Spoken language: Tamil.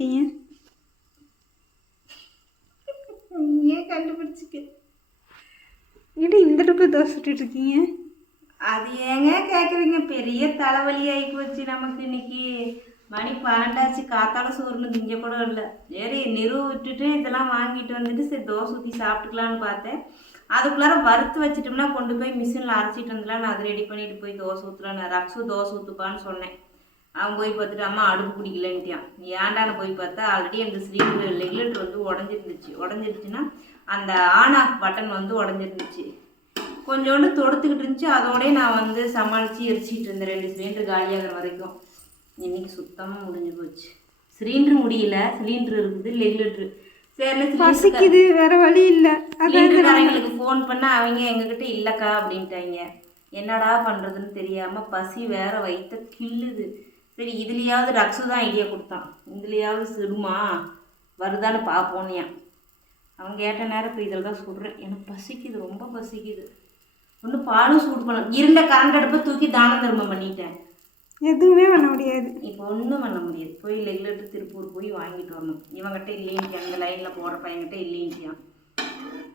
இருக்கீங்க? நீயே கண்டுபிடிச்சிக்க. இது இந்த அளவுக்கு தோசை சுட்டுட்டு இருக்கீங்க? அது ஏங்க கேட்குறீங்க, பெரிய தலைவலி ஆகி போச்சு நமக்கு இன்னைக்கு. மணி 12 காத்தால சோறுன்னு திங்க கூட இல்லை. சரி நிறுவ விட்டுட்டு இதெல்லாம் வாங்கிட்டு வந்துட்டு சரி தோசை ஊற்றி சாப்பிட்டுக்கலான்னு பார்த்தேன். அதுக்குள்ளார வறுத்து வச்சிட்டோம்னா கொண்டு போய் மிஷினில் அரைச்சிட்டு வந்துடலாம். நான் அதை ரெடி பண்ணிட்டு போய் தோசை ஊற்றலான்னு ரக்ஸு தோசை ஊற்றுப்பான்னு சொன்னேன். அவன் போய் பார்த்துட்டு அம்மா அடுப்பு பிடிக்கலன்ட்டான். ஏண்டான்னு போய் பார்த்தா ஆல்ரெடி அந்த சிலிண்டர் ரெகுலேட்டர் வந்து உடஞ்சிருச்சுன்னா அந்த ஆன் ஆஃப் பட்டன் வந்து உடஞ்சிருந்துச்சு. கொஞ்சோண்டு தொடுத்துக்கிட்டு இருந்துச்சு. அதோடய நான் வந்து சமாளித்து எரிச்சிட்டு இருந்தேன் 2 சிலிண்டர் காலியாகிற வரைக்கும். இன்னைக்கு சுத்தமாக முடிஞ்சு போச்சு. சிலிண்டர் முடியல, சிலிண்டர் இருக்குது, ரெகுலேட்ரு சரி பசிக்குது, வேற வழி இல்லை. சிலிண்டர்காரங்களுக்கு ஃபோன் பண்ணால் அவங்க எங்ககிட்ட இல்லைக்கா அப்படின்ட்டாங்க. என்னடா பண்ணுறதுன்னு தெரியாமல் பசி வேற வயிற்ற கிள்ளுது. சரி இதுலேயாவது ரக்ஸு தான் ஐடியா கொடுத்தான், இதுலேயாவது சிடுமா வருதான்னு பார்ப்போன்னியா. அவன் கேட்ட நேரம் இப்போ இதில் தான் சுடுறேன். எனக்கு பசிக்குது, ரொம்ப பசிக்குது. ஒன்றும் பாலும் சூடு பண்ண இருந்த கரண்ட் அடுப்பை தூக்கி தான தர்மம் பண்ணிட்டேன். எதுவுமே பண்ண முடியாது. இப்போ ஒன்றும் பண்ண முடியாது. போய் ரெகுலேட்டர் திருப்பூர் போய் வாங்கிட்டு வரணும். இவங்கிட்ட இல்லைன்ட்டியான், அந்த லைனில் போடுற பையன்கிட்ட இல்லைன்ட்டியான்.